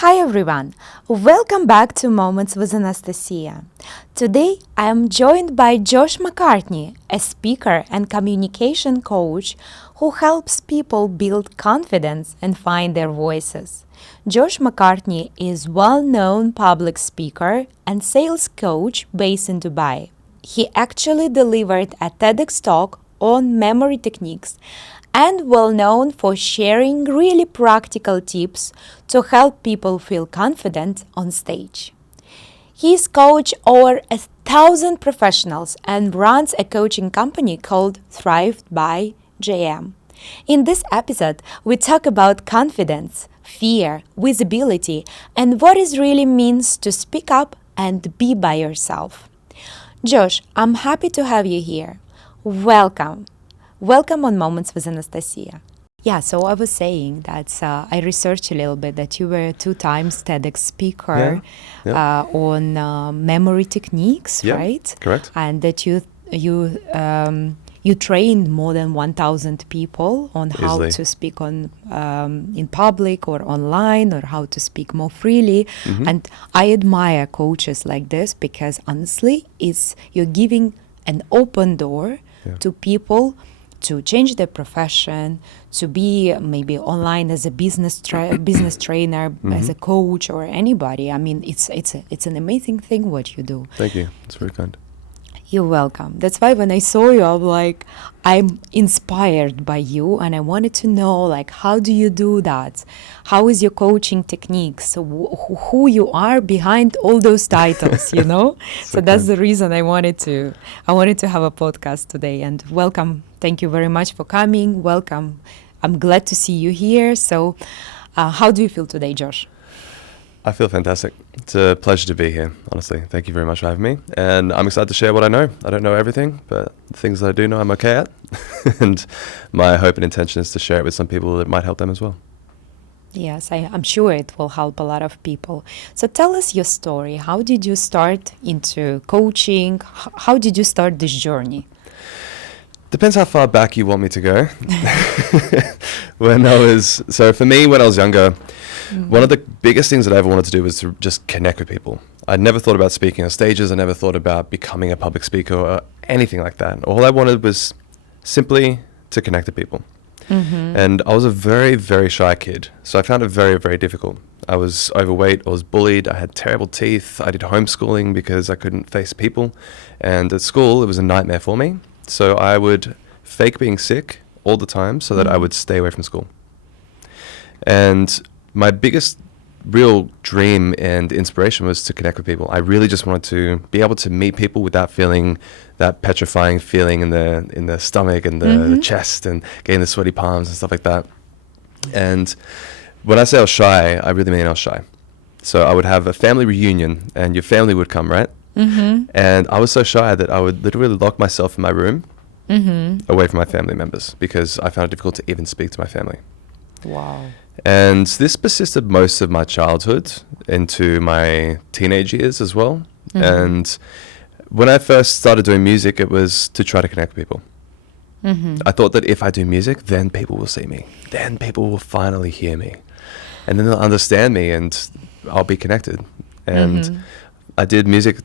Hi everyone, welcome back to Moments with Anastasia. Today I am joined by Josh McCartney, a speaker and communication coach who helps people build confidence and find their voices. Josh McCartney is well-known public speaker and sales coach based in Dubai. He actually delivered a TEDx talk on memory techniques and well known for sharing really practical tips to help people feel confident on stage. He's coached over 1,000 professionals and runs a coaching company called Thrive by JM. In this episode, we talk about confidence, fear, visibility, and what it really means to speak up and be by yourself. Josh, I'm happy to have you here. Welcome. Welcome on Moments with Anastasia. Yeah, so I was saying that I researched a little bit that you were 2 times TEDx speaker on memory techniques, right? Correct. And that you trained more than 1,000 people on how Easily. to speak on in public or online, or how to speak more freely. And I admire coaches like this because honestly, you're giving an open door to people to change their profession, to be maybe online as a business trainer, as a coach, or anybody. I mean, it's an amazing thing what you do. Thank you. It's very kind. You're welcome. That's why when I saw you, I'm inspired by you, and I wanted to know, like, how do you do that? How is your coaching techniques? So who you are behind all those titles, you know? So that's the reason I wanted to have a podcast today. And welcome. Thank you very much for coming. Welcome. I'm glad to see you here. So how do you feel today, Josh? I feel fantastic. It's a pleasure to be here, honestly. Thank you very much for having me. And I'm excited to share what I know. I don't know everything, but the things that I do know I'm okay at. And my hope and intention is to share it with some people that might help them as well. Yes, I'm sure it will help a lot of people. So tell us your story. How did you start into coaching? How did you start this journey? Depends how far back you want me to go. So for me, when I was younger, one of the biggest things that I ever wanted to do was to just connect with people. I'd never thought about speaking on stages. I never thought about becoming a public speaker or anything like that. All I wanted was simply to connect to people. And I was a very, very shy kid. So I found it very, very difficult. I was overweight. I was bullied. I had terrible teeth. I did homeschooling because I couldn't face people. And at school, it was a nightmare for me. So I would fake being sick all the time so that I would stay away from school. And my biggest real dream and inspiration was to connect with people. I really just wanted to be able to meet people without feeling that petrifying feeling in the stomach and the chest and getting the sweaty palms and stuff like that. And when I say I was shy, I really mean I was shy. So I would have a family reunion and your family would come, right? And I was so shy that I would literally lock myself in my room away from my family members because I found it difficult to even speak to my family. Wow. And this persisted most of my childhood into my teenage years as well. And when I first started doing music, it was to try to connect with people. I thought that if I do music, then people will see me. Then people will finally hear me. And then they'll understand me and I'll be connected. And I did music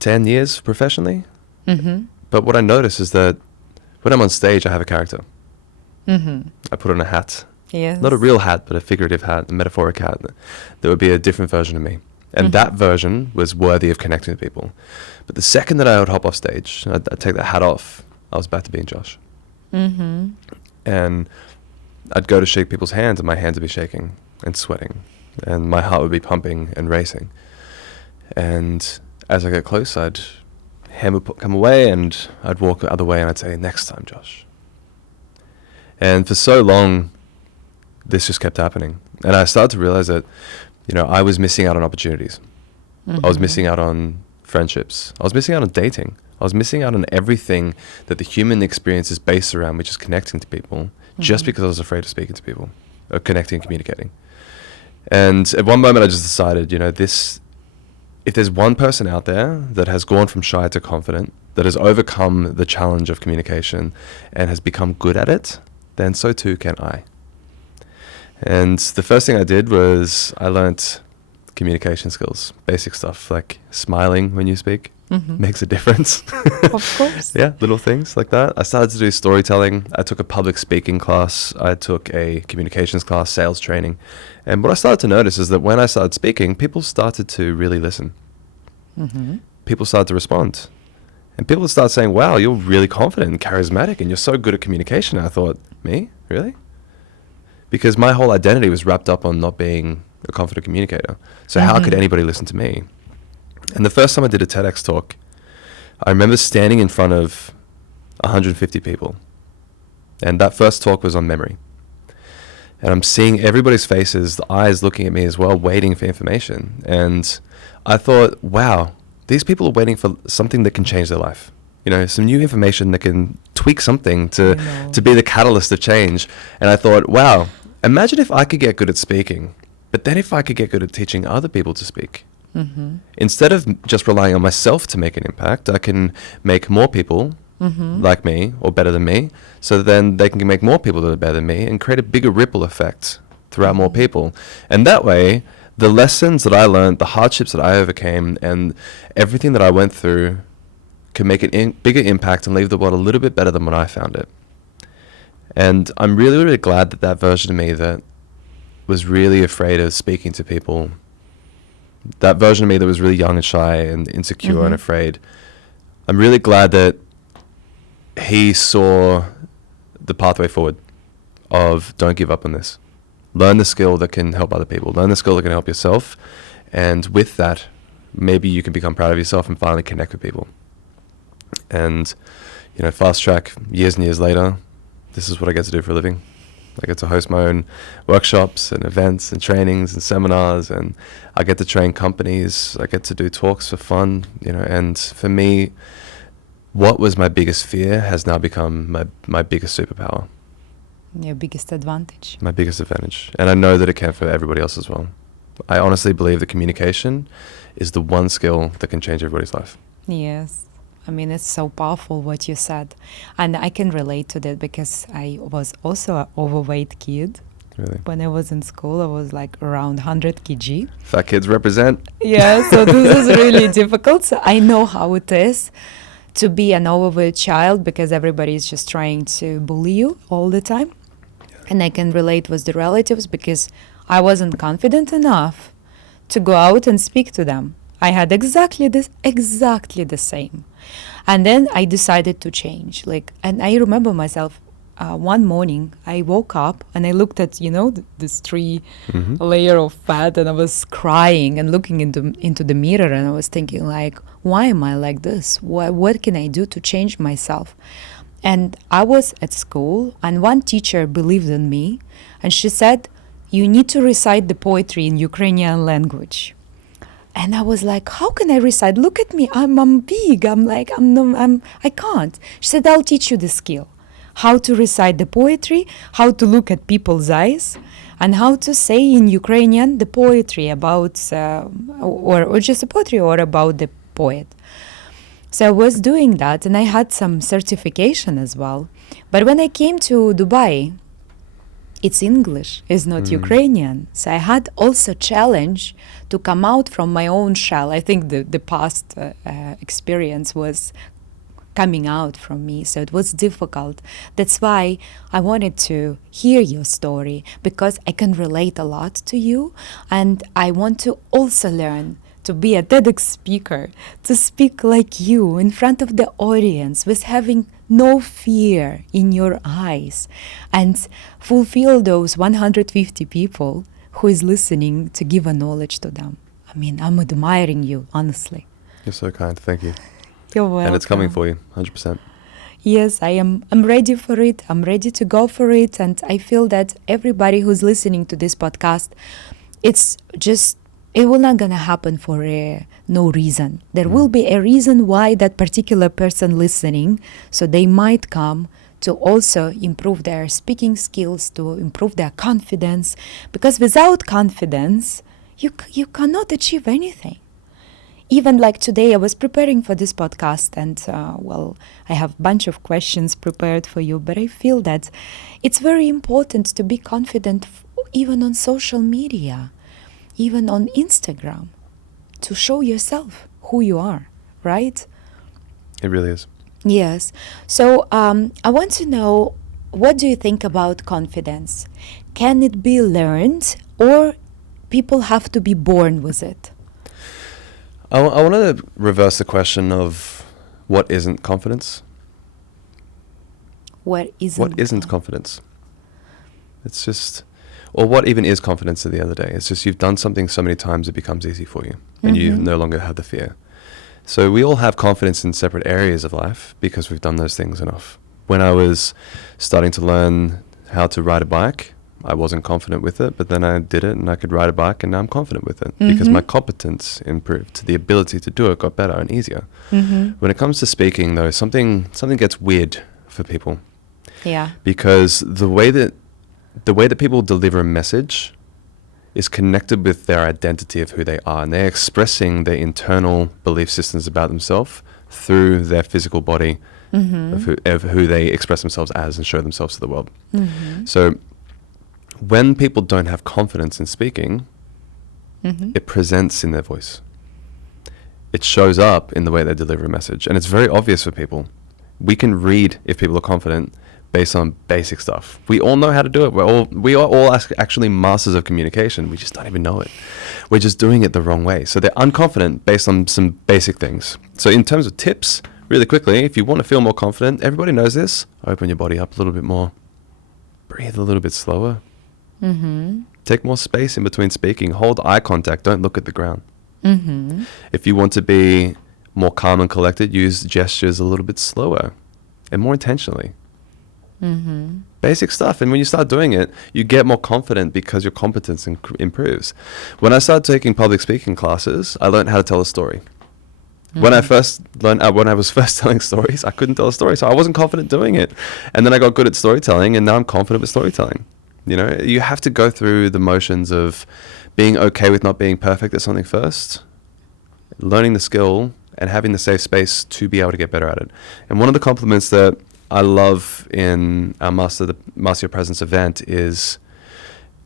10 years professionally. But what I noticed is that when I'm on stage, I have a character. I put on a hat. Yes. Not a real hat, but a figurative hat, a metaphoric hat. There would be a different version of me. And that version was worthy of connecting with people. But the second that I would hop off stage, I'd take the hat off, I was back to being Josh. And I'd go to shake people's hands and my hands would be shaking and sweating. And my heart would be pumping and racing. And as I get close, hand would come away and I'd walk the other way and I'd say, next time, Josh. And for so long, this just kept happening. And I started to realize that, I was missing out on opportunities. I was missing out on friendships. I was missing out on dating. I was missing out on everything that the human experience is based around, which is connecting to people, just because I was afraid of speaking to people, or connecting and communicating. And at one moment I just decided, if there's one person out there that has gone from shy to confident, that has overcome the challenge of communication and has become good at it, then so too can I. And the first thing I did was I learnt communication skills, basic stuff like smiling when you speak Mhm. makes a difference. Of course. Yeah, little things like that. I started to do storytelling. I took a public speaking class. I took a communications class, sales training. And what I started to notice is that when I started speaking, people started to really listen. Mhm. People started to respond. And people would start saying, wow, you're really confident and charismatic and you're so good at communication. And I thought, me? Really? Because my whole identity was wrapped up on not being a confident communicator. So how could anybody listen to me? And the first time I did a TEDx talk, I remember standing in front of 150 people. And that first talk was on memory. And I'm seeing everybody's faces, the eyes looking at me as well, waiting for information. And I thought, wow, these people are waiting for something that can change their life. You know, some new information that can tweak something to be the catalyst of change. And I thought, wow, imagine if I could get good at speaking, but then if I could get good at teaching other people to speak. Mhm. Instead of just relying on myself to make an impact, I can make more people like me or better than me, so then they can make more people that are better than me and create a bigger ripple effect throughout more people. And that way, the lessons that I learned, the hardships that I overcame, and everything that I went through can make an bigger impact and leave the world a little bit better than when I found it. And I'm really, really glad that that version of me that was really afraid of speaking to people, that version of me that was really young and shy and insecure and afraid, I'm really glad that he saw the pathway forward of don't give up on this. Learn the skill that can help other people. Learn the skill that can help yourself. And with that, maybe you can become proud of yourself and finally connect with people. And, you know, fast track, years and years later, this is what I get to do for a living. I get to host my own workshops and events and trainings and seminars, and I get to train companies. I get to do talks for fun, you know, and for me, what was my biggest fear has now become my biggest superpower. Your biggest advantage. My biggest advantage. And I know that it can for everybody else as well. I honestly believe that communication is the one skill that can change everybody's life. Yes. I mean, it's so powerful what you said. And I can relate to that because I was also an overweight kid. Really. When I was in school, I was like around 100 kg. Fat kids represent. Yeah, so this is really difficult. So I know how it is to be an overweight child because everybody is just trying to bully you all the time. And I can relate with the relatives because I wasn't confident enough to go out and speak to them. I had exactly the same. And then I decided to change. And I remember myself one morning, I woke up and I looked at, this 3-layer of fat, and I was crying and looking into the mirror, and I was thinking why am I like this? What can I do to change myself? And I was at school, and one teacher believed in me, and she said, you need to recite the poetry in Ukrainian language. And I was like, how can I recite? Look at me, I'm big. I can't. She said, I'll teach you the skill. How to recite the poetry, how to look at people's eyes, and how to say in Ukrainian the poetry about, or just a poetry or about the poet. So I was doing that, and I had some certification as well. But when I came to Dubai, it's English, it's not Ukrainian. So I had also challenge to come out from my own shell. I think the past experience was coming out from me, so it was difficult. That's why I wanted to hear your story, because I can relate a lot to you, and I want to also learn to be a TEDx speaker, to speak like you in front of the audience with having no fear in your eyes, and fulfill those 150 people who is listening to give a knowledge to them. I mean, I'm admiring you, honestly. You're so kind. Thank you. You're welcome. And it's coming for you, 100%. Yes, I'm ready for it. I'm ready to go for it. And I feel that everybody who's listening to this podcast, it will not gonna happen for no reason. There will be a reason why that particular person listening, so they might come to also improve their speaking skills, to improve their confidence, because without confidence, you cannot achieve anything. Even like today, I was preparing for this podcast, and I have a bunch of questions prepared for you, but I feel that it's very important to be confident even on social media. even on Instagram, to show yourself who you are, right? It really is. Yes. So I want to know, what do you think about confidence? Can it be learned, or people have to be born with it? I want to reverse the question of what isn't confidence. What isn't confidence? It's just, or what even is confidence at the end of the day? It's just you've done something so many times it becomes easy for you, and you no longer have the fear. So we all have confidence in separate areas of life because we've done those things enough. When I was starting to learn how to ride a bike, I wasn't confident with it, but then I did it and I could ride a bike, and now I'm confident with it because my competence improved. The ability to do it got better and easier. When it comes to speaking, though, something gets weird for people. Yeah. Because the way that people deliver a message is connected with their identity of who they are, and they're expressing their internal belief systems about themselves through their physical body of who they express themselves as and show themselves to the world. So when people don't have confidence in speaking, it presents in their voice. It shows up in the way they deliver a message, and it's very obvious for people. We can read if people are confident based on basic stuff. We all know how to do it. We are all actually masters of communication. We just don't even know it. We're just doing it the wrong way. So they're unconfident based on some basic things. So in terms of tips, really quickly, if you want to feel more confident, everybody knows this, open your body up a little bit more. Breathe a little bit slower. Take more space in between speaking. Hold eye contact. Don't look at the ground. If you want to be more calm and collected, use gestures a little bit slower and more intentionally. Basic stuff. And when you start doing it, you get more confident because your competence improves. When I started taking public speaking classes, I learned how to tell a story. When I was first telling stories, I couldn't tell a story, so I wasn't confident doing it. And then I got good at storytelling, and now I'm confident with storytelling. You know, you have to go through the motions of being okay with not being perfect at something first, learning the skill, and having the safe space to be able to get better at it. And one of the compliments that I love in our Master Your Presence event is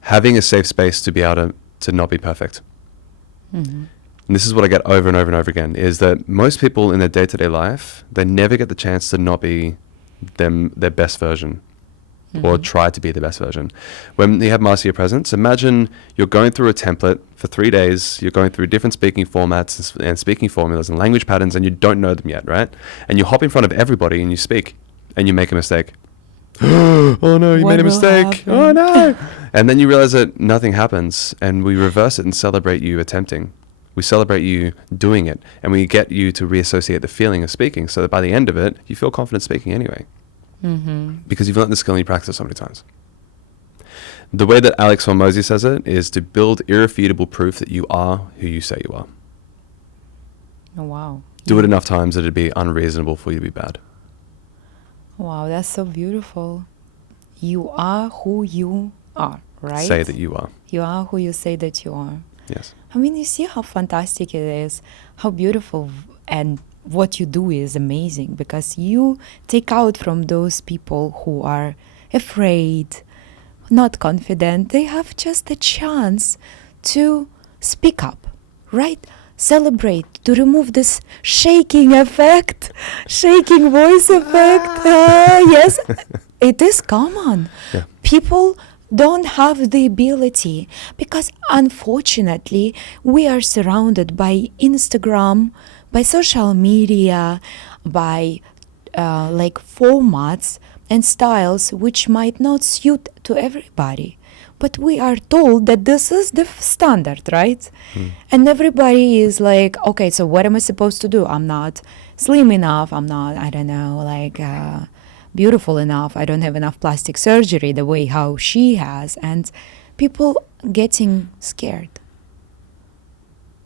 having a safe space to be able to not be perfect. And this is what I get over and over and over again, is that most people in their day-to-day life, they never get the chance to not be their best version or try to be the best version. When you have Master Your Presence, imagine you're going through a template for 3 days, you're going through different speaking formats and speaking formulas and language patterns, and you don't know them yet, right? And you hop in front of everybody and you speak. And you make a mistake. Oh no, you made a mistake. Oh no. And then you realize that nothing happens, and we reverse it and celebrate you attempting. We celebrate you doing it, and we get you to reassociate the feeling of speaking so that by the end of it, you feel confident speaking anyway. Because you've learned the skill and you practice so many times. The way that Alex Hormozy says it is to build irrefutable proof that you are who you say you are. Oh, wow. Do it enough times that it'd be unreasonable for you to be bad. Wow, that's so beautiful. You are who you are, right? Say that you are. You are who you say that you are. Yes. I mean, you see how fantastic it is, how beautiful, and what you do is amazing, because you take out from those people who are afraid, not confident. They have just a chance to speak up, right? Celebrate, to remove this shaking effect, shaking voice effect. Yes, it is common. Yeah. People don't have the ability because, unfortunately, we are surrounded by Instagram, by social media, by like formats and styles which might not suit to everybody. But we are told that this is the standard, right? And everybody is like, okay, so what am I supposed to do? I'm not slim enough. I'm not, I don't know, like beautiful enough. I don't have enough plastic surgery the way how she has. And people getting scared.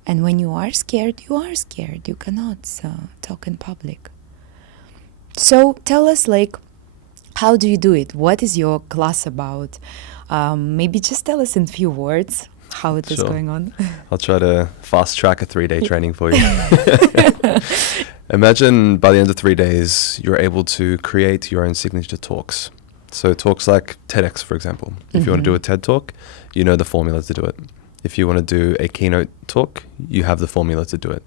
And when you are scared, you are scared. You cannot talk in public. So tell us, like, how do you do it? What is your class about? Maybe just tell us in few words how it is going on. I'll try to fast track a 3-day training for you. Imagine by the end of 3 days, you're able to create your own signature talks. So talks like TEDx, for example. If you want to do a TED talk, you know the formula to do it. If you want to do a keynote talk, you have the formula to do it.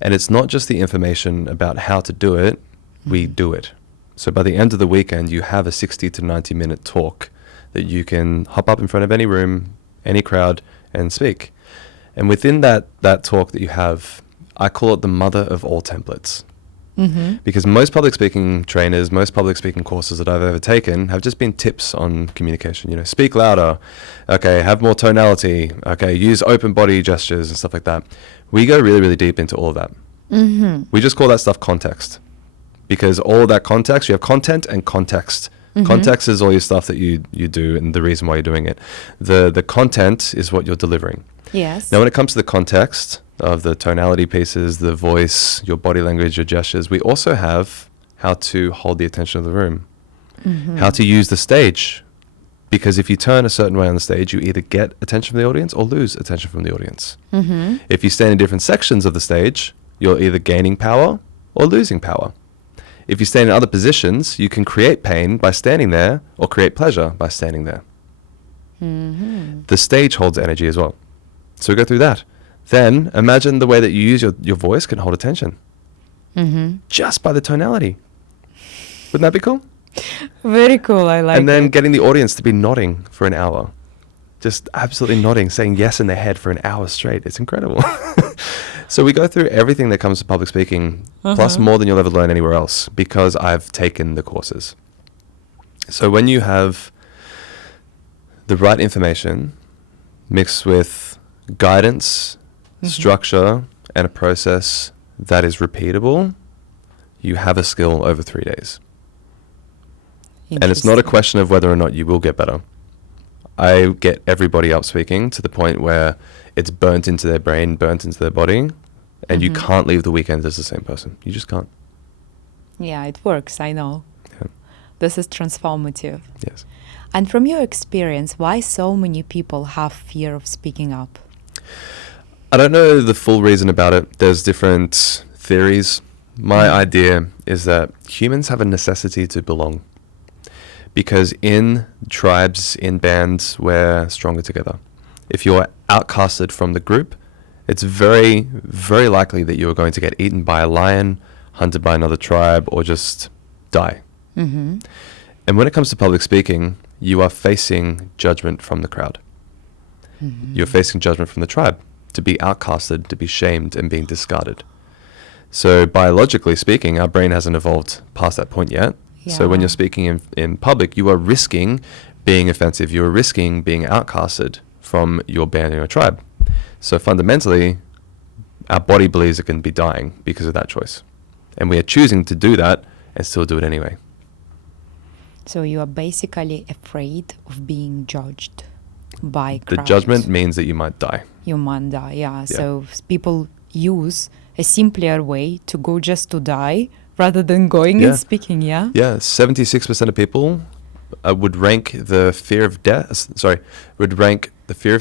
And it's not just the information about how to do it, we do it. So by the end of the weekend, you have a 60 to 90 minute talk that you can hop up in front of any room, any crowd, and speak. And within that talk that you have, I call it the mother of all templates. Because most public speaking trainers, most public speaking courses that I've ever taken have just been tips on communication. You know, speak louder, okay, have more tonality, okay, use open body gestures and stuff like that. We go really, really deep into all of that. We just call that stuff context. Because all of that context, you have content and context. Context is all your stuff that you do and the reason why you're doing it. The content is what you're delivering. Yes. Now, when it comes to the context of the tonality pieces, the voice, your body language, your gestures, we also have how to hold the attention of the room, how to use the stage. Because if you turn a certain way on the stage, you either get attention from the audience or lose attention from the audience. If you stand in different sections of the stage, you're either gaining power or losing power. If you stand in other positions, you can create pain by standing there or create pleasure by standing there. The stage holds energy as well. So we go through that. Then imagine the way that you use your voice can hold attention. Just by the tonality. Wouldn't that be cool? Very cool. I like it. And then getting the audience to be nodding for an hour. Just absolutely nodding, saying yes in their head for an hour straight. It's incredible. So we go through everything that comes to public speaking, plus more than you'll ever learn anywhere else, because I've taken the courses. So when you have the right information mixed with guidance, structure, and a process that is repeatable, you have a skill over 3 days. And it's not a question of whether or not you will get better. I get everybody up speaking to the point where it's burnt into their brain, burnt into their body, and you can't leave the weekend as the same person. You just can't. Yeah, it works. I know. Yeah. This is transformative. Yes. And from your experience, why so many people have fear of speaking up? I don't know the full reason about it. There's different theories. My idea is that humans have a necessity to belong. Because in tribes, in bands, we're stronger together. If you're outcasted from the group, it's very, very likely that you are going to get eaten by a lion, hunted by another tribe, or just die. And when it comes to public speaking, you are facing judgment from the crowd. You're facing judgment from the tribe, to be outcasted, to be shamed, and being discarded. So biologically speaking, our brain hasn't evolved past that point yet. So when you're speaking in public, you are risking being offensive. You are risking being outcasted from your band and your tribe. So fundamentally, our body believes it can be dying because of that choice. And we are choosing to do that and still do it anyway. So you are basically afraid of being judged by crowds. The judgment means that you might die. You might die, yeah. So people use a simpler way to go just to die rather than going and speaking, yeah? Yeah, 76% of people would rank the fear of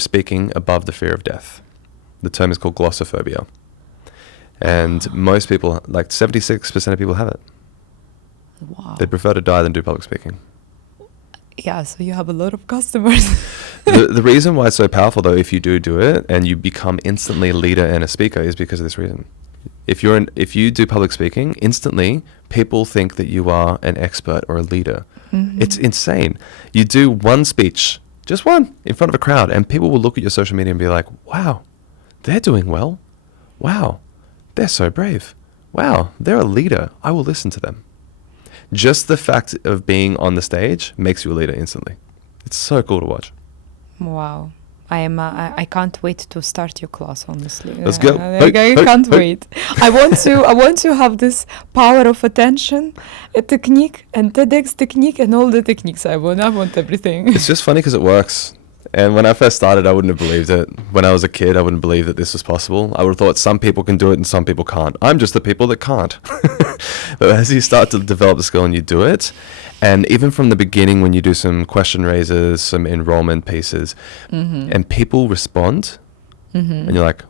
speaking above the fear of death. The term is called glossophobia. And most people, like 76% of people have it. Wow. They prefer to die than do public speaking. Yeah, so you have a lot of customers. The reason why it's so powerful, though, if you do it and you become instantly a leader and a speaker, is because of this reason. If you do public speaking, instantly people think that you are an expert or a leader. It's insane. You do one speech, just one, in front of a crowd, and people will look at your social media and be like, wow, they're doing well. Wow, they're so brave. Wow, they're a leader. I will listen to them. Just the fact of being on the stage makes you a leader instantly. It's so cool to watch. Wow. I can't wait to start your class, honestly. Let's go. I can't wait. I want to have this power of attention, a technique, and TEDx technique, and all the techniques. I want everything. It's just funny because it works. And when I first started, I wouldn't have believed it. When I was a kid, I wouldn't believe that this was possible. I would have thought some people can do it and some people can't. I'm just the people that can't. But as you start to develop the skill and you do it, and even from the beginning when you do some question raises, some enrollment pieces, and people respond, and you're like,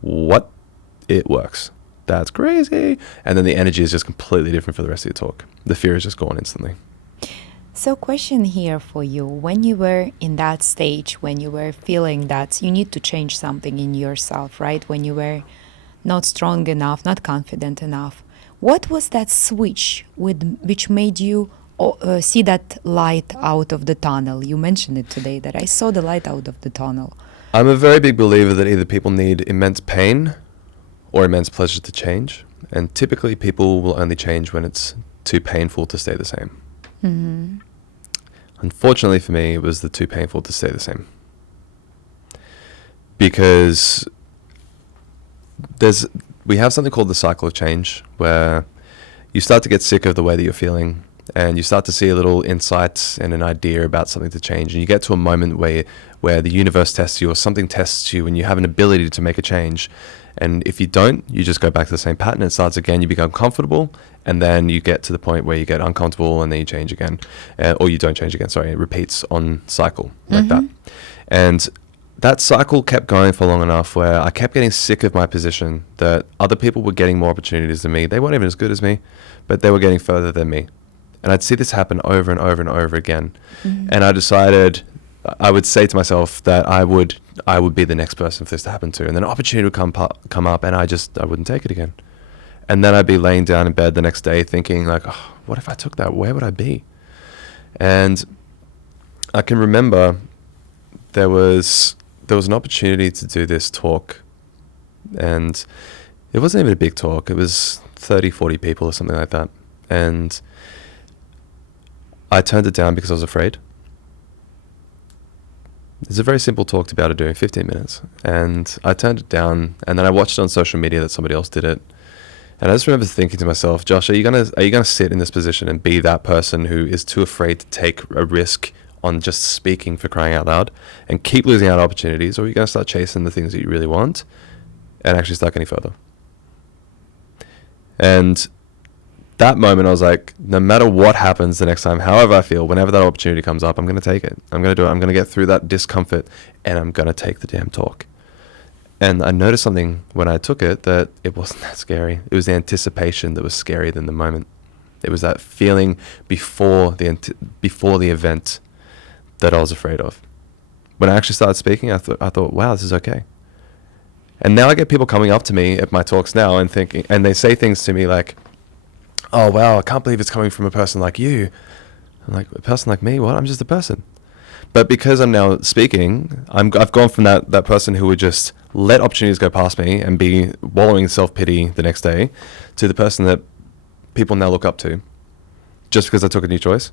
what? It works. That's crazy. And then the energy is just completely different for the rest of your talk. The fear is just gone instantly. So, question here for you. When you were in that stage, when you were feeling that you need to change something in yourself, right? When you were not strong enough, not confident enough, what was that switch which made you see that light out of the tunnel? You mentioned it today that I saw the light out of the tunnel. I'm a very big believer that either people need immense pain or immense pleasure to change. And typically people will only change when it's too painful to stay the same. Mm-hmm. Unfortunately for me, it was the too painful to stay the same. Because we have something called the cycle of change, where you start to get sick of the way that you're feeling, and you start to see a little insight and an idea about something to change, and you get to a moment where the universe tests you or something tests you and you have an ability to make a change. And if you don't, you just go back to the same pattern. It starts again, you become comfortable, and then you get to the point where you get uncomfortable and then you change again. Or you don't change again, sorry, it repeats on cycle like that. And that cycle kept going for long enough where I kept getting sick of my position, that other people were getting more opportunities than me. They weren't even as good as me, but they were getting further than me. And I'd see this happen over and over and over again. And I decided, I would say to myself that I would be the next person for this to happen to. And then an opportunity would come up and I wouldn't take it again. And then I'd be laying down in bed the next day thinking like, oh, what if I took that? Where would I be? And I can remember there was an opportunity to do this talk, and it wasn't even a big talk. It was 30, 40 people or something like that. And I turned it down because I was afraid. It's a very simple talk to be able to do in 15 minutes. And I turned it down, and then I watched it on social media that somebody else did it. And I just remember thinking to myself, Josh, are you gonna sit in this position and be that person who is too afraid to take a risk on just speaking, for crying out loud, and keep losing out opportunities, or are you going to start chasing the things that you really want and actually start getting further? And that moment I was like, no matter what happens the next time, however I feel, whenever that opportunity comes up, I'm going to take it. I'm going to do it. I'm going to get through that discomfort, and I'm going to take the damn talk. And I noticed something when I took it, that it wasn't that scary. It was the anticipation that was scarier than the moment. It was that feeling before the event that I was afraid of. When I actually started speaking, I thought, wow, this is okay. And now I get people coming up to me at my talks now and they say things to me like, oh wow, I can't believe it's coming from a person like you. I'm like, a person like me? What? I'm just a person. But because I'm now speaking, I've gone from that person who would just let opportunities go past me and be wallowing in self-pity the next day, to the person that people now look up to just because I took a new choice.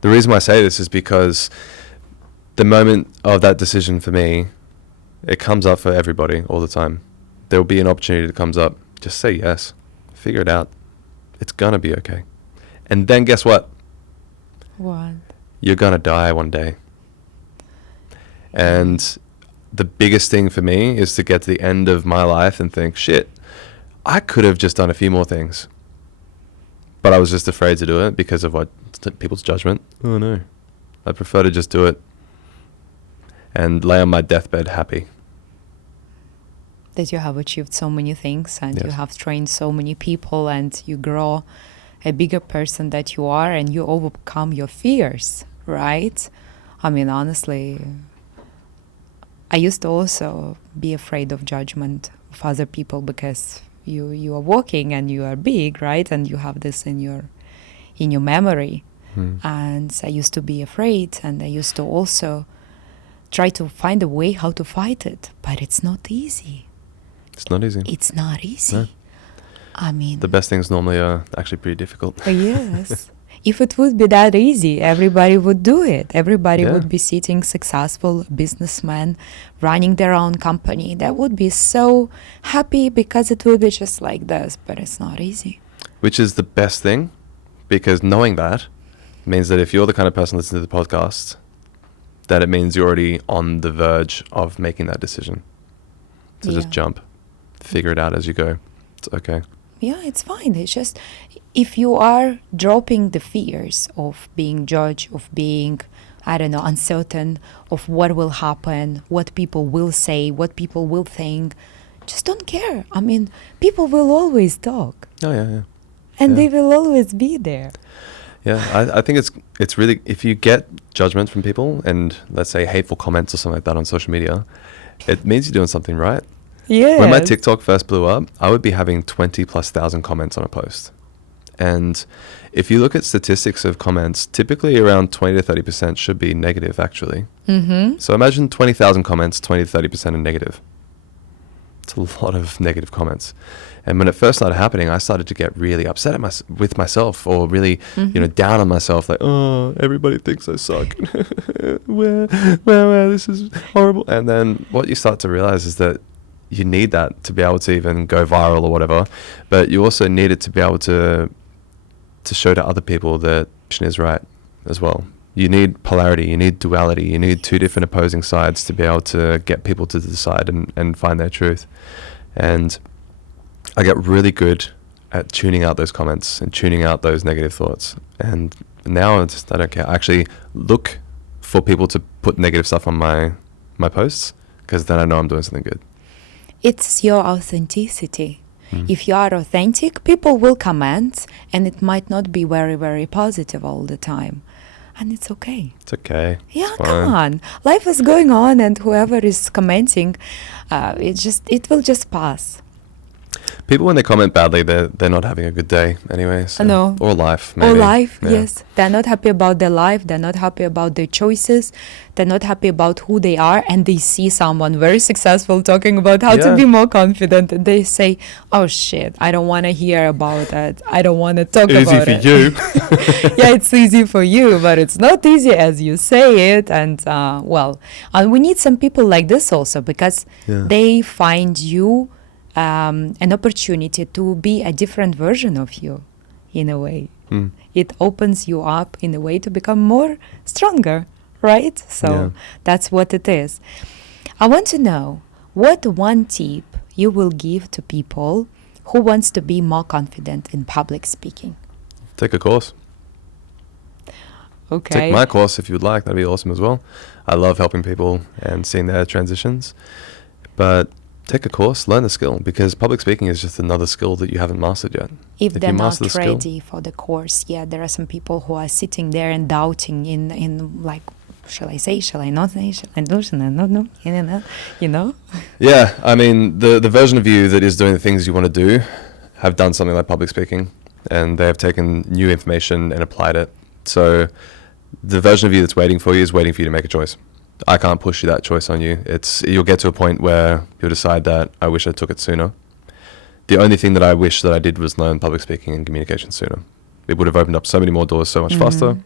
The reason why I say this is because the moment of that decision for me, it comes up for everybody all the time. There will be an opportunity that comes up. Just say yes. Figure it out. It's going to be okay. And then guess what? What? You're going to die one day. And the biggest thing for me is to get to the end of my life and think, shit, I could have just done a few more things. But I was just afraid to do it because of what people's judgment. Oh no. I prefer to just do it and lay on my deathbed happy. That you have achieved so many things, and Yes. you have trained so many people, and you grow a bigger person that you are, and you overcome your fears, right? I mean, honestly, I used to also be afraid of judgment of other people, because you are walking and you are big, right? And you have this in your memory. And I used to be afraid, and I used to also try to find a way how to fight it, but it's not easy. It's not easy. It's not easy. No. I mean, The best things normally are actually pretty difficult. yes. If it would be that easy, everybody would do it. Everybody Yeah. would be sitting successful businessmen, running their own company. That would be so happy, because it will be just like this, but it's not easy. Which is the best thing, because knowing that means that if you're the kind of person listening to the podcast, that it means you're already on the verge of making that decision. So just Yeah. jump, figure it out as you go. It's okay. Yeah, it's fine. It's just, if you are dropping the fears of being judged, of being, I don't know, uncertain of what will happen, what people will say, what people will think, just don't care. I mean, people will always talk, Oh yeah, yeah. and Yeah. they will always be there. Yeah, I think it's really, if you get judgment from people and let's say hateful comments or something like that on social media, it means you're doing something right. Yes. When my TikTok first blew up, I would be having 20,000+ comments on a post. And if you look at statistics of comments, typically around 20 to 30% should be negative, actually. Mm-hmm. So imagine 20,000 comments, 20 to 30% are negative. It's a lot of negative comments. And when it first started happening, I started to get really upset with myself, or really, down on myself. Like, oh, everybody thinks I suck. Well, this is horrible. And then what you start to realize is that you need that to be able to even go viral or whatever. But you also need it to be able to show to other people that action is right as well. You need polarity, you need duality, you need two different opposing sides to be able to get people to decide and find their truth. And I get really good at tuning out those comments and tuning out those negative thoughts. And now I don't care. I actually look for people to put negative stuff on my posts, because then I know I'm doing something good. It's your authenticity. If you are authentic, people will comment, and it might not be very, very positive all the time. And it's okay. It's okay. Yeah, It's fine. come on. Life is going on, and whoever is commenting, it will just pass. People, when they comment badly, they're not having a good day anyway. So. No. Or life, maybe. Or life, Yeah. yes. They're not happy about their life. They're not happy about their choices. They're not happy about who they are. And they see someone very successful talking about how to Yeah. be more confident. And they say, oh, shit, I don't want to hear about it. I don't want to talk Easy about for it. you. Yeah, it's easy for you, but it's not easy as you say it. And, and we need some people like this also, because Yeah. they find you an opportunity to be a different version of you, in a way. Mm. It opens you up in a way to become more stronger, right? So Yeah. that's what it is. I want to know, what one tip you will give to people who wants to be more confident in public speaking? Take a course. Okay. Take my course if you would like. That'd be awesome as well. I love helping people and seeing their transitions. But take a course, learn the skill, because public speaking is just another skill that you haven't mastered yet. If they're you not master the skill- ready for the course, there are some people who are sitting there and doubting in like, shall I say, shall I not say, shall I do, shall I not do, you know? Yeah, I mean, the version of you that is doing the things you want to do have done something like public speaking, and they have taken new information and applied it. So the version of you that's waiting for you is waiting for you to make a choice. I can't push you that choice on you. You'll get to a point where you'll decide that I wish I took it sooner. The only thing that I wish that I did was learn public speaking and communication sooner. It would have opened up so many more doors so much faster,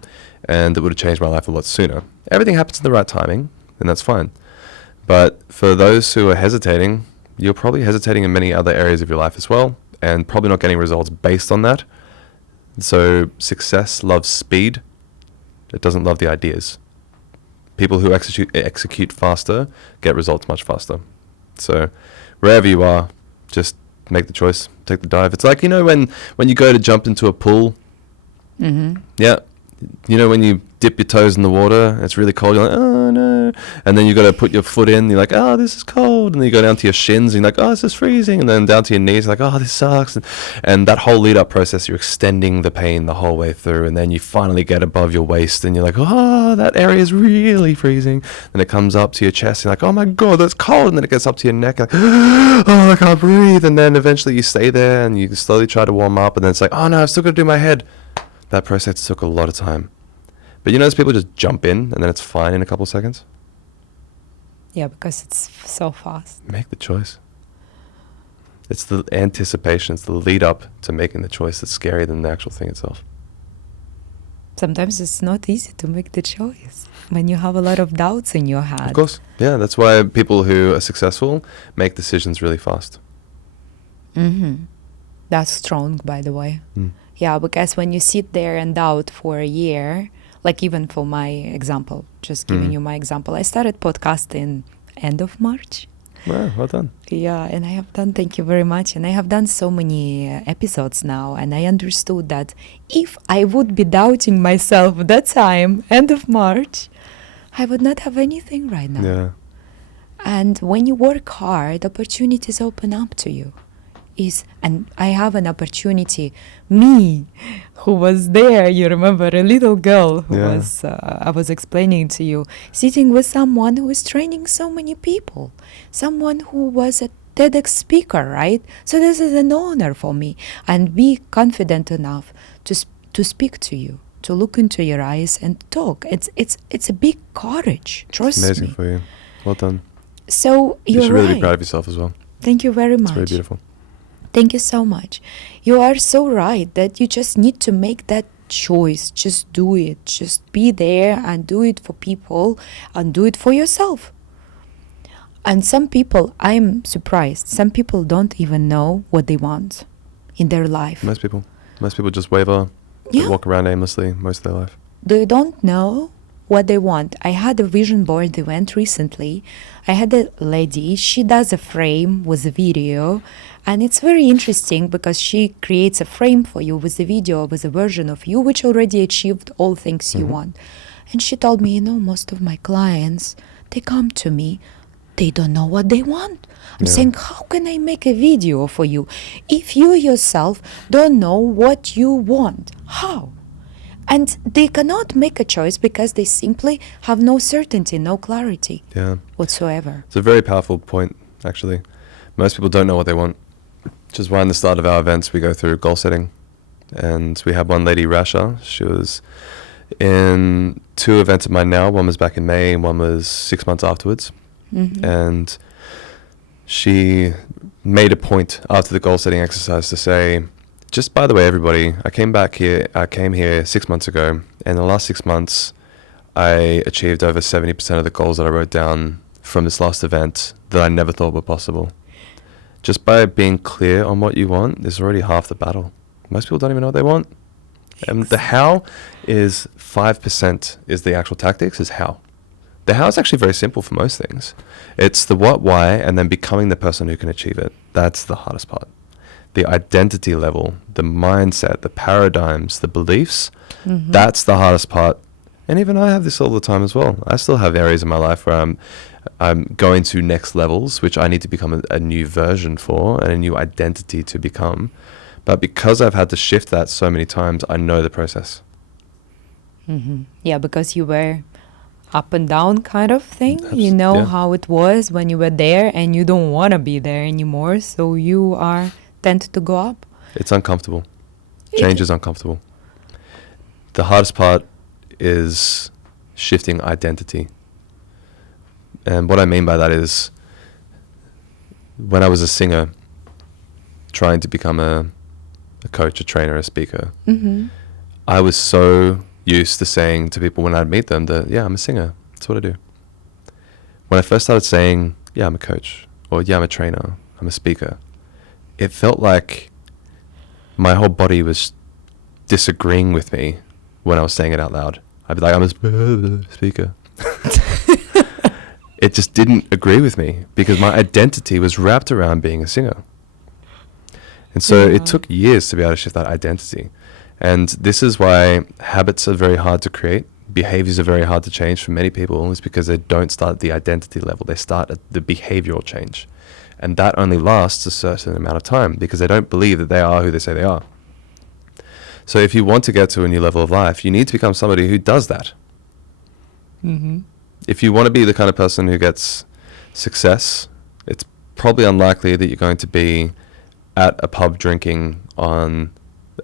and it would have changed my life a lot sooner. Everything happens in the right timing, and that's fine. But for those who are hesitating, you're probably hesitating in many other areas of your life as well, and probably not getting results based on that. So success loves speed. It doesn't love the ideas. People who execute faster get results much faster. So wherever you are, just make the choice, take the dive. It's like, when you go to jump into a pool, yeah, when you dip your toes in the water, it's really cold, you're like, oh no, and then you got to put your foot in, you're like, oh, this is cold, and then you go down to your shins, and you're like, oh, this is freezing, and then down to your knees, you're like, oh, this sucks, and that whole lead up process, you're extending the pain the whole way through, and then you finally get above your waist, and you're like, oh, that area is really freezing, and it comes up to your chest, and you're like, oh my god, that's cold, and then it gets up to your neck, like, oh, I can't breathe, and then eventually you stay there, and you slowly try to warm up, and then it's like, oh no, I've still got to do my head. That process took a lot of time. But those people just jump in and then it's fine in a couple of seconds? Yeah, because it's so fast. Make the choice. It's the anticipation, it's the lead up to making the choice that's scarier than the actual thing itself. Sometimes it's not easy to make the choice when you have a lot of doubts in your head. Of course. Yeah, that's why people who are successful make decisions really fast. That's strong, by the way. Mm. Yeah, because when you sit there and doubt for a year, like even for my example, just giving you my example, I started podcasting end of March. Wow, well done. Yeah, and I have done, thank you very much. And I have done so many episodes now. And I understood that if I would be doubting myself that time, end of March, I would not have anything right now. Yeah. And when you work hard, opportunities open up to you. is, and I have an opportunity, me, who was there, you remember, a little girl who Yeah. was, I was explaining to you, sitting with someone who is training so many people, someone who was a TEDx speaker, right? So this is an honor for me, and be confident enough to speak to you, to look into your eyes and talk. It's a big courage, trust Amazing me. for you. Well done. So You you're should really right. be proud of yourself as well. Thank you very It's much. very beautiful. Thank you so much. You are so right that you just need to make that choice. Just do it. Just be there and do it for people and do it for yourself. And some people, I'm surprised, some people don't even know what they want in their life. Most people just waver. They Yeah. walk around aimlessly most of their life. They don't know what they want. I had a vision board event recently. I had a lady, she does a frame with a video, and it's very interesting because she creates a frame for you with a video, with a version of you which already achieved all things you want. And she told me, most of my clients, they come to me, they don't know what they want. I'm Yeah. saying, how can I make a video for you if you yourself don't know what you want? How? And they cannot make a choice because they simply have no certainty, no clarity Yeah. whatsoever. It's a very powerful point, actually. Most people don't know what they want, which is why in the start of our events we go through goal setting. And we had one lady, Rasha. She was in 2 events of mine now. One was back in May, and one was 6 months afterwards. Mhm. And she made a point after the goal setting exercise to say, just by the way, everybody, I came here 6 months ago, and in the last 6 months, I achieved over 70% of the goals that I wrote down from this last event that I never thought were possible. Just by being clear on what you want is already half the battle. Most people don't even know what they want. And the how is 5% is the actual tactics, is how. The how is actually very simple for most things. It's the what, why, and then becoming the person who can achieve it. That's the hardest part. The identity level, the mindset, the paradigms, the beliefs, that's the hardest part. And even I have this all the time as well. I still have areas in my life where I'm going to next levels, which I need to become a new version for and a new identity to become. But because I've had to shift that so many times, I know the process. Yeah, because you were up and down kind of thing. You know Yeah. how it was when you were there and you don't want to be there anymore. So you tend to go up. It's uncomfortable. Change is uncomfortable. The hardest part is shifting identity. And what I mean by that is when I was a singer, trying to become a coach, a trainer, a speaker, I was so used to saying to people when I'd meet them that, yeah, I'm a singer. That's what I do. When I first started saying, yeah, I'm a coach, or yeah, I'm a trainer, I'm a speaker, it felt like my whole body was disagreeing with me when I was saying it out loud. I'd be like, I'm a speaker. It just didn't agree with me because my identity was wrapped around being a singer. And so it took years to be able to shift that identity. And this is why habits are very hard to create. Behaviors are very hard to change for many people. It's because they don't start at the identity level. They start at the behavioral change. And that only lasts a certain amount of time because they don't believe that they are who they say they are. So if you want to get to a new level of life, you need to become somebody who does that. If you want to be the kind of person who gets success, it's probably unlikely that you're going to be at a pub drinking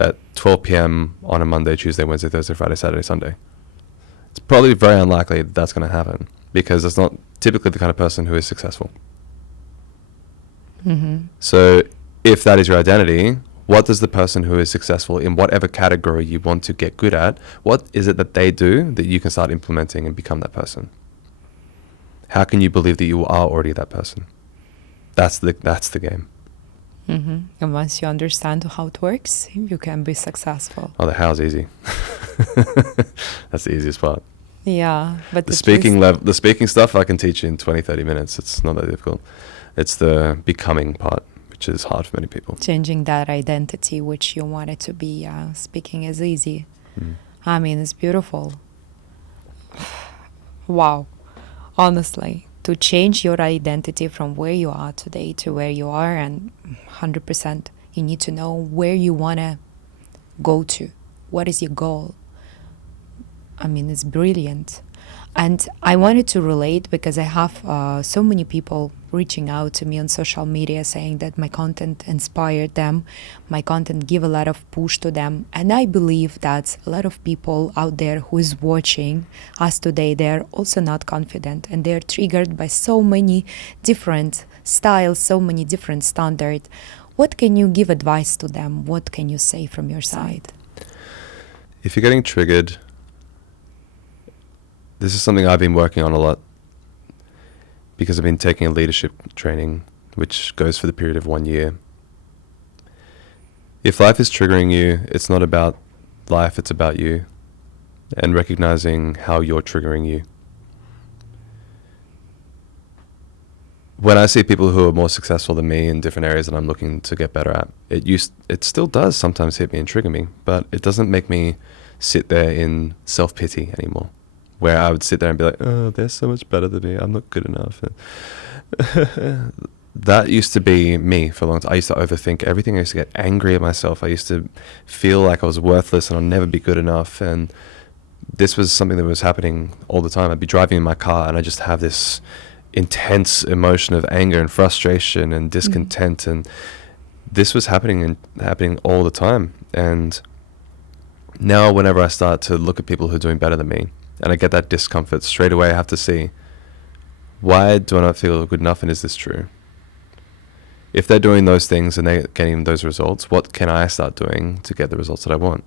at 12 p.m. on a Monday, Tuesday, Wednesday, Thursday, Friday, Saturday, Sunday. It's probably very unlikely that that's going to happen because it's not typically the kind of person who is successful. So if that is your identity, what does the person who is successful in whatever category you want to get good at, what is it that they do that you can start implementing and become that person? How can you believe that you are already that person? That's the game. And once you understand how it works, you can be successful. Oh, the how's easy. That's the easiest part. Yeah, but The speaking stuff I can teach you in 20, 30 minutes. It's not that difficult. It's the becoming part, which is hard for many people. Changing that identity which you want it to be, speaking is easy. I mean, it's beautiful. Wow. Honestly, to change your identity from where you are today to where you are, and 100% you need to know where you want to go to. What is your goal? I mean, it's brilliant. And I wanted to relate because I have so many people reaching out to me on social media saying that my content inspired them, my content give a lot of push to them. And I believe that a lot of people out there who is watching us today, they're also not confident and they're triggered by so many different styles, so many different standards. What can you give advice to them? What can you say from your side? If you're getting triggered, this is something I've been working on a lot because I've been taking a leadership training, which goes for the period of 1 year. If life is triggering you, it's not about life, it's about you, and recognizing how you're triggering you. When I see people who are more successful than me in different areas that I'm looking to get better at, it still does sometimes hit me and trigger me, but it doesn't make me sit there in self-pity anymore, where I would sit there and be like, oh, they're so much better than me, I'm not good enough. That used to be me for a long time. I used to overthink everything. I used to get angry at myself. I used to feel like I was worthless and I'll never be good enough. And this was something that was happening all the time. I'd be driving in my car and I just have this intense emotion of anger and frustration and discontent. And this was happening all the time. And now whenever I start to look at people who are doing better than me and I get that discomfort, straight away I have to see, why do I not feel good enough, and is this true? If they're doing those things and they're getting those results, what can I start doing to get the results that I want?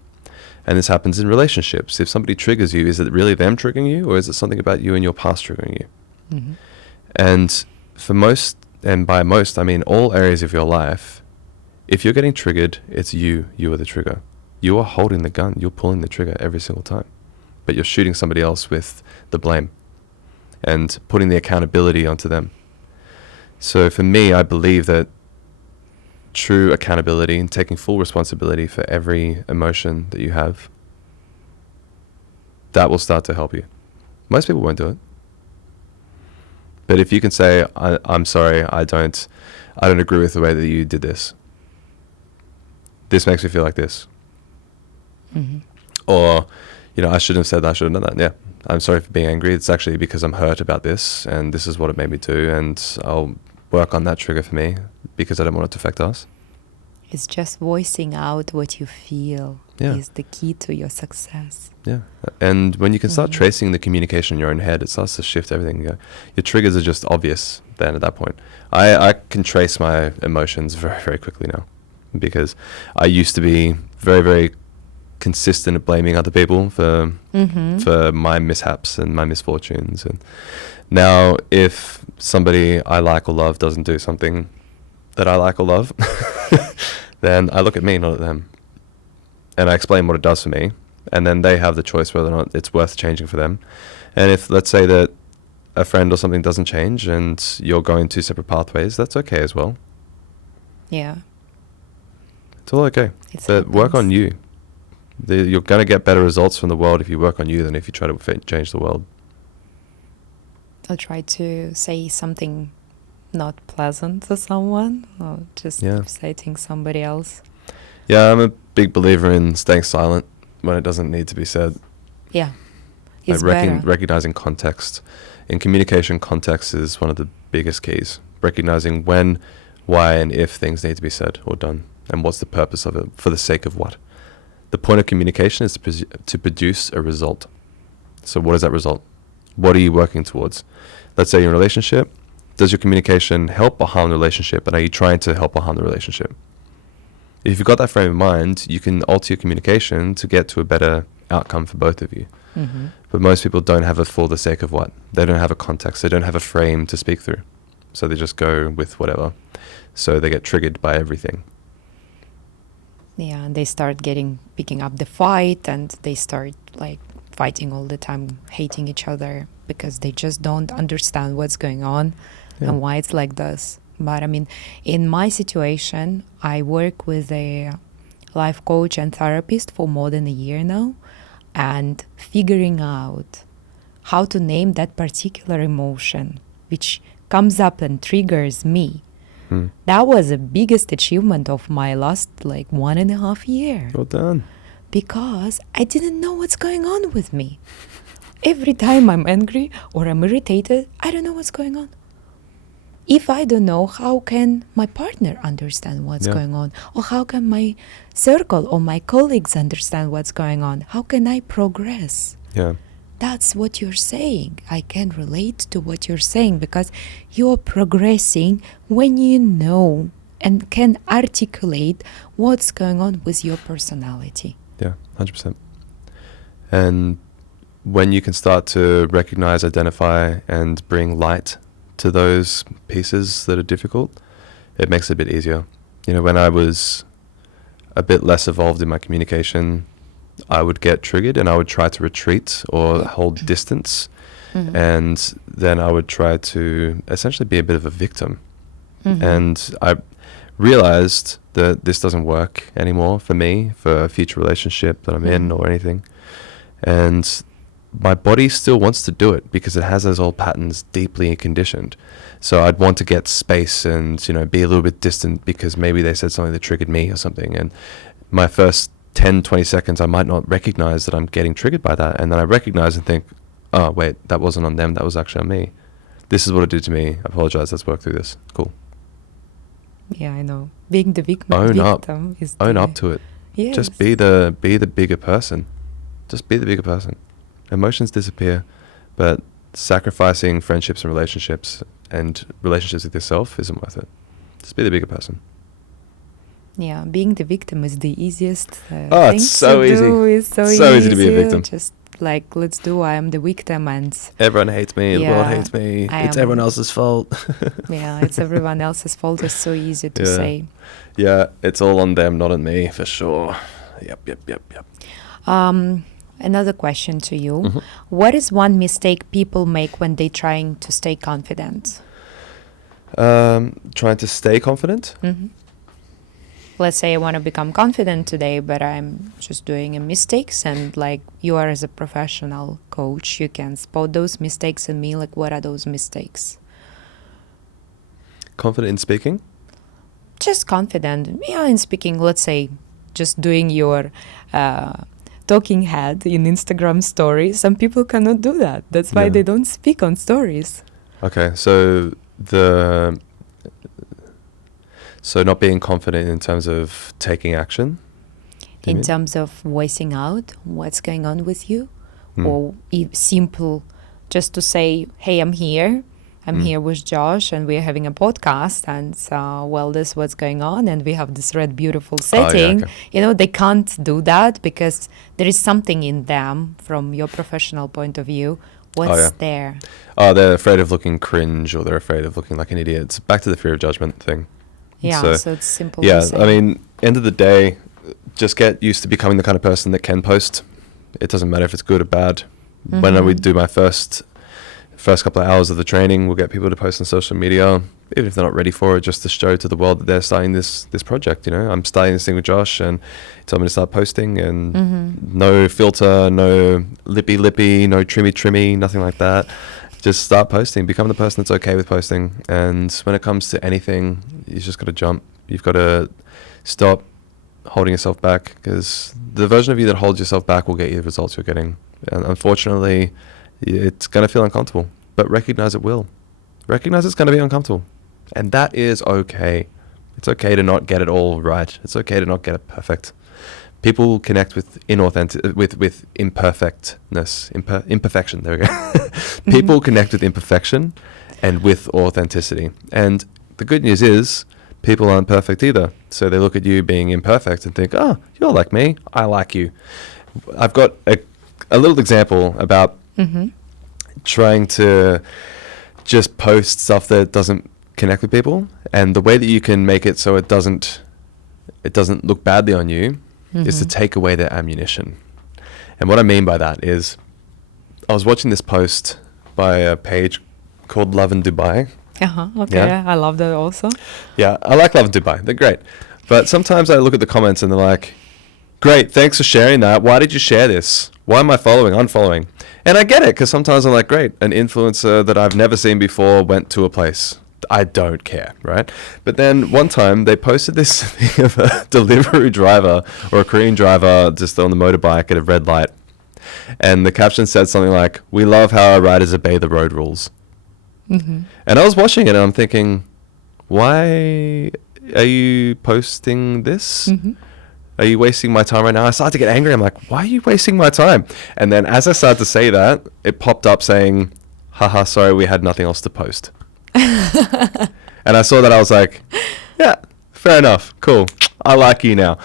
And this happens in relationships. If somebody triggers you, is it really them triggering you, or is it something about you and your past triggering you? Mm-hmm. And for most, and by most, I mean all areas of your life, if you're getting triggered, it's you. You are the trigger. You are holding the gun. You're pulling the trigger every single time. But you're shooting somebody else with the blame and putting the accountability onto them. So for me, I believe that true accountability and taking full responsibility for every emotion that you have, that will start to help you. Most people won't do it. But if you can say, I'm sorry, I don't agree with the way that you did this. This makes me feel like this. Mm-hmm. Or, I shouldn't have said that, I shouldn't have done that. Yeah, I'm sorry for being angry. It's actually because I'm hurt about this, and this is what it made me do, and I'll work on that trigger for me because I don't want it to affect us. It's just voicing out what you feel is the key to your success. Yeah. And when you can start tracing the communication in your own head, it starts to shift everything. Your triggers are just obvious then at that point. I can trace my emotions very, very quickly now, because I used to be very, very consistent at blaming other people for my mishaps and my misfortunes. And now if somebody I like or love doesn't do something that I like or love, then I look at me, not at them. And I explain what it does for me. And then they have the choice whether or not it's worth changing for them. And if, let's say that a friend or something doesn't change and you're going two separate pathways, that's okay as well. Yeah. It's all okay. But work on you. You're going to get better results from the world if you work on you than if you try to change the world. I'll try to say something not pleasant to someone, or just citing somebody else. Yeah, I'm a big believer in staying silent when it doesn't need to be said. Yeah, it's recognizing context. In communication, context is one of the biggest keys. Recognizing when, why, and if things need to be said or done, and what's the purpose of it, for the sake of what. The point of communication is to produce a result. So what is that result? What are you working towards? Let's say you're in a relationship. Does your communication help or harm the relationship? And are you trying to help or harm the relationship? If you've got that frame of mind, you can alter your communication to get to a better outcome for both of you. Mm-hmm. But most people don't have a for the sake of what. They don't have a context. They don't have a frame to speak through. So they just go with whatever. So they get triggered by everything. Yeah, and they start picking up the fight, and they start fighting all the time, hating each other because they just don't understand what's going on and why it's like this. But I mean, in my situation, I work with a life coach and therapist for more than a year now, and figuring out how to name that particular emotion which comes up and triggers me. That was the biggest achievement of my last 1.5 year. Well done. Because I didn't know what's going on with me. Every time I'm angry or I'm irritated, I don't know what's going on. If I don't know, how can my partner understand what's going on? Or how can my circle or my colleagues understand what's going on? How can I progress? Yeah. That's what you're saying. I can relate to what you're saying because you're progressing when you know and can articulate what's going on with your personality. Yeah, 100%. And when you can start to recognize, identify, and bring light to those pieces that are difficult, it makes it a bit easier. When I was a bit less evolved in my communication, I would get triggered and I would try to retreat or hold distance. And then I would try to essentially be a bit of a victim. And I realized that this doesn't work anymore for me, for a future relationship that I'm in or anything. And my body still wants to do it because it has those old patterns deeply conditioned. So I'd want to get space and, be a little bit distant because maybe they said something that triggered me or something. And my first 10, 20 seconds, I might not recognize that I'm getting triggered by that. And then I recognize and think, oh, wait, that wasn't on them. That was actually on me. This is what it did to me. I apologize. Let's work through this. Cool. Yeah, I know. Being the victim Own up to it. Yes. Just be the bigger person. Just be the bigger person. Emotions disappear, but sacrificing friendships and relationships with yourself isn't worth it. Just be the bigger person. Yeah, being the victim is the easiest thing it's so to easy. do. It's so easy to be a victim. Just I am the victim and everyone hates me, the world hates me, it's everyone else's fault. Yeah, it's everyone else's fault. It's so easy to say. Yeah, it's all on them, not on me, for sure. Yep. Another question to you. What is one mistake people make when they're trying to stay confident? Trying to stay confident? Let's say I want to become confident today, but I'm just doing mistakes, and you are as a professional coach, you can spot those mistakes in me. What are those mistakes? Confident in speaking? Just confident, in speaking. Let's say just doing your talking head in Instagram stories. Some people cannot do that. That's why they don't speak on stories. Okay, so not being confident in terms of taking action? In terms of voicing out what's going on with you? Or simple, just to say, hey, I'm here. I'm here with Josh and we're having a podcast and this is what's going on and we have this red beautiful setting. They can't do that because there is something in them from your professional point of view. What's there? Oh, they're afraid of looking cringe or they're afraid of looking like an idiot. It's back to the fear of judgment thing. Yeah, so it's simple. Yeah, end of the day, just get used to becoming the kind of person that can post. It doesn't matter if it's good or bad. When we do my first couple of hours of the training, we'll get people to post on social media, even if they're not ready for it, just to show to the world that they're starting this project. I'm starting this thing with Josh and he told me to start posting and no filter, no lippy, no trimmy, nothing like that. Just start posting, become the person that's okay with posting. And when it comes to anything, you've just got to jump. You've got to stop holding yourself back because the version of you that holds yourself back will get you the results you're getting. And unfortunately, it's going to feel uncomfortable, but recognize it will. Recognize it's going to be uncomfortable. And that is okay. It's okay to not get it all right. It's okay to not get it perfect. People connect with with imperfectness, imperfection. There we go. People connect with imperfection and with authenticity. And the good news is people aren't perfect either. So they look at you being imperfect and think, oh, you're like me. I like you. I've got a little example about trying to just post stuff that doesn't connect with people. And the way that you can make it so it doesn't look badly on you is to take away their ammunition. And what I mean by that is I was watching this post by a page called Love in Dubai. Okay, yeah. I love that also. Yeah, I like Love in Dubai. They're great. But sometimes I look at the comments and they're like, great, thanks for sharing that. Why did you share this? Why am I unfollowing? And I get it, because sometimes I'm like, great, an influencer that I've never seen before went to a place. I don't care, right? But then one time they posted this thing of a delivery driver or a Korean driver just on the motorbike at a red light. And the caption said something like, "We love how our riders obey the road rules." Mm-hmm. And I was watching it and I'm thinking, why are you posting this? Mm-hmm. Are you wasting my time right now? I started to get angry. I'm like, why are you wasting my time? And then as I started to say that, it popped up saying, haha, sorry, we had nothing else to post. And I saw that, I was like, yeah, fair enough. Cool. I like you now.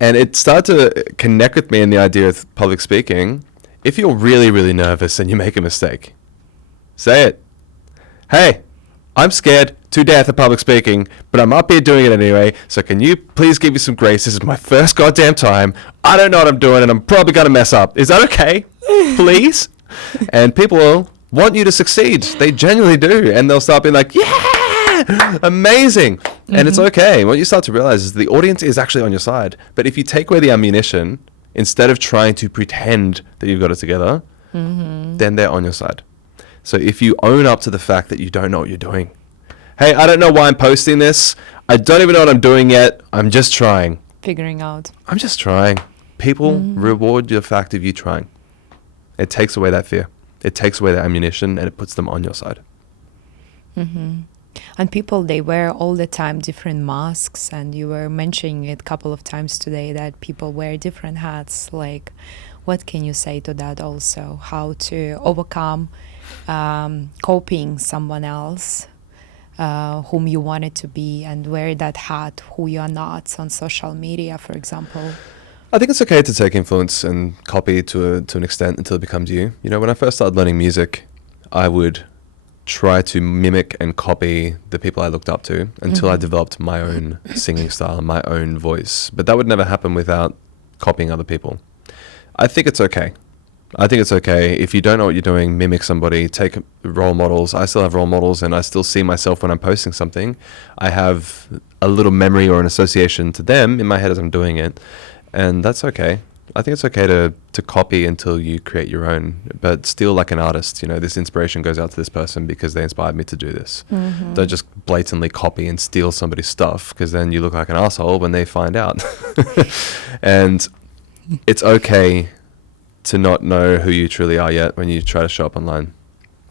And it started to connect with me in the idea of public speaking. If you're really, really nervous and you make a mistake, say it. Hey, I'm scared to death of public speaking, but I'm up here doing it anyway, so can you please give me some grace? This is my first goddamn time. I don't know what I'm doing, and I'm probably going to mess up. Is that okay? Please? And people will want you to succeed. They genuinely do. And they'll start being like, yeah, amazing. Mm-hmm. And it's okay. What you start to realize is the audience is actually on your side. But if you take away the ammunition, instead of trying to pretend that you've got it together, then they're on your side. So if you own up to the fact that you don't know what you're doing, hey, I don't know why I'm posting this. I don't even know what I'm doing yet. I'm just trying. Figuring out. I'm just trying. People reward the fact of you trying. It takes away that fear. It takes away the ammunition and it puts them on your side. Mm-hmm. And people, they wear all the time different masks. And you were mentioning it a couple of times today that people wear different hats. Like, what can you say to that also? How to overcome copying someone else whom you wanted to be and wear that hat who you are not on social media, for example? I think it's okay to take influence and copy to an extent until it becomes you. You know, when I first started learning music, I would try to mimic and copy the people I looked up to until I developed my own singing style and my own voice. But that would never happen without copying other people. I think it's okay. I think it's okay. If you don't know what you're doing, mimic somebody, take role models. I still have role models and I still see myself when I'm posting something. I have a little memory or an association to them in my head as I'm doing it. And that's okay. I think it's okay to copy until you create your own, but still like an artist, you know, this inspiration goes out to this person because they inspired me to do this. Don't just blatantly copy and steal somebody's stuff, because then you look like an asshole when they find out. And it's okay to not know who you truly are yet when you try to show up online.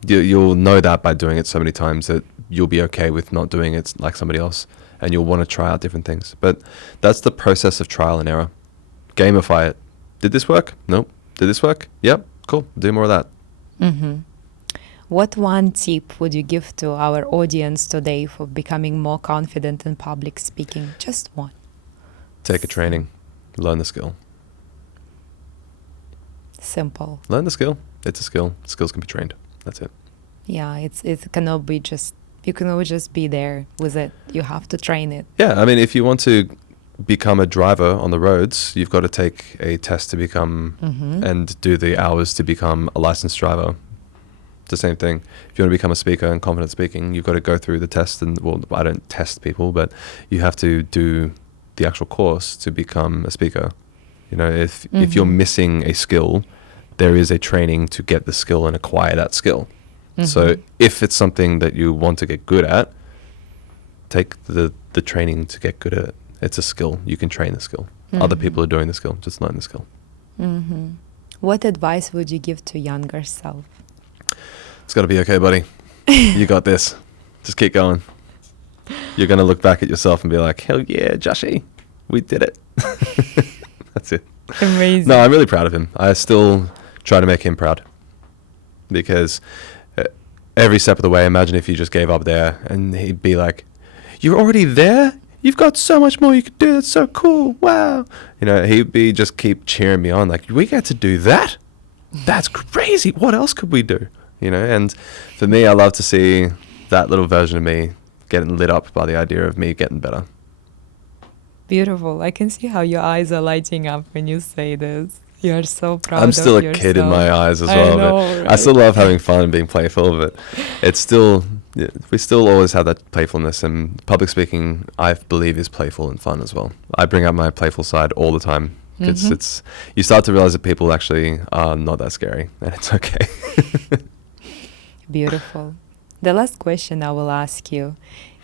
You'll know that by doing it so many times that you'll be okay with not doing it like somebody else, and you'll want to try out different things. But that's the process of trial and error. Gamify it. Did this work? Nope. Did this work? Yep. Cool. Do more of that. What one tip would you give to our audience today for becoming more confident in public speaking? Just one. Take a training. Learn the skill. Simple. Learn the skill. It's a skill. Skills can be trained. That's it. Yeah, it cannot be just, you cannot just be there with it. You have to train it. Yeah, I mean, if you want to become a driver on the roads, you've got to take a test to become and do the hours to become a licensed driver. It's the same thing. If you want to become a speaker and confident speaking, you've got to go through the test. And well, I don't test people, but you have to do the actual course to become a speaker. You know, if you're missing a skill, there is a training to get the skill and acquire that skill. So if it's something that you want to get good at, take the training to get good at it. It's a skill. You can train the skill. Other people are doing the skill. Just learn the skill. What advice would you give to younger self? It's got to be okay, buddy. You got this. Just keep going. You're going to look back at yourself and be like, hell yeah, Joshy, we did it. That's it. Amazing. No, I'm really proud of him. I still try to make him proud, because every step of the way, imagine if you just gave up there and he'd be like, you're already there? You've got so much more you could do. That's so cool. Wow. You know, he'd be just keep cheering me on. Like, we get to do that? That's crazy. What else could we do? You know, and for me, I love to see that little version of me getting lit up by the idea of me getting better. Beautiful. I can see how your eyes are lighting up when you say this. You're so proud I'm of still a yourself. kid in my eyes as well. I know, but right? I still love having fun and being playful, but it's still, we still always have that playfulness, and public speaking, I believe, is playful and fun as well. I bring up my playful side all the time It's you start to realize that people actually are not that scary, and it's okay. Beautiful. The last question I will ask you.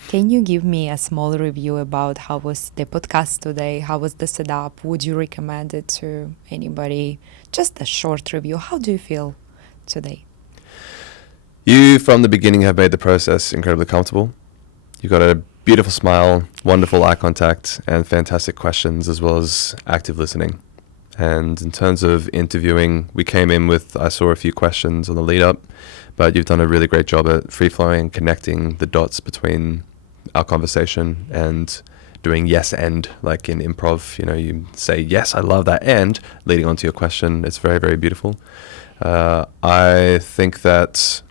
Can you give me a small review about how was the podcast today? How was the setup? Would you recommend it to anybody? Just a short review. How do you feel today? You, from the beginning, have made the process incredibly comfortable. You've got a beautiful smile, wonderful eye contact, and fantastic questions, as well as active listening. And in terms of interviewing, we came in with, I saw a few questions on the lead up, but you've done a really great job at free-flowing, connecting the dots between our conversation and doing yes and, like in improv, you say, yes, I love that, and leading on to your question. It's very, very beautiful. I think that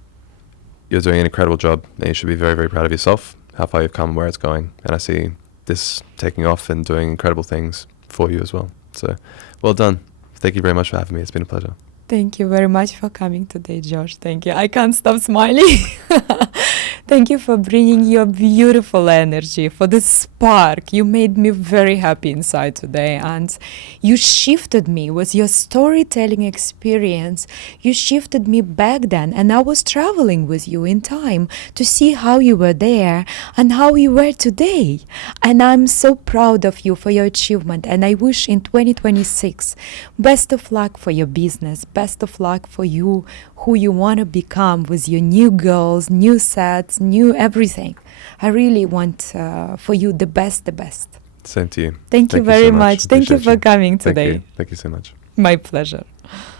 you're doing an incredible job, and you should be very, very proud of yourself, how far you've come and where it's going. And I see this taking off and doing incredible things for you as well. So, well done. Thank you very much for having me. It's been a pleasure. Thank you very much for coming today, Josh. Thank you. I can't stop smiling. Thank you for bringing your beautiful energy, for the spark. You made me very happy inside today, and you shifted me with your storytelling experience. You shifted me back then, and I was traveling with you in time to see how you were there and how you were today. And I'm so proud of you for your achievement, and I wish in 2026 best of luck for your business, best of luck for you, who you want to become with your new goals, new sets, new everything. I really want for you the best, the best. Same to you. Thank you very so much. Thank you Appreciate for coming today. Thank you so much. My pleasure.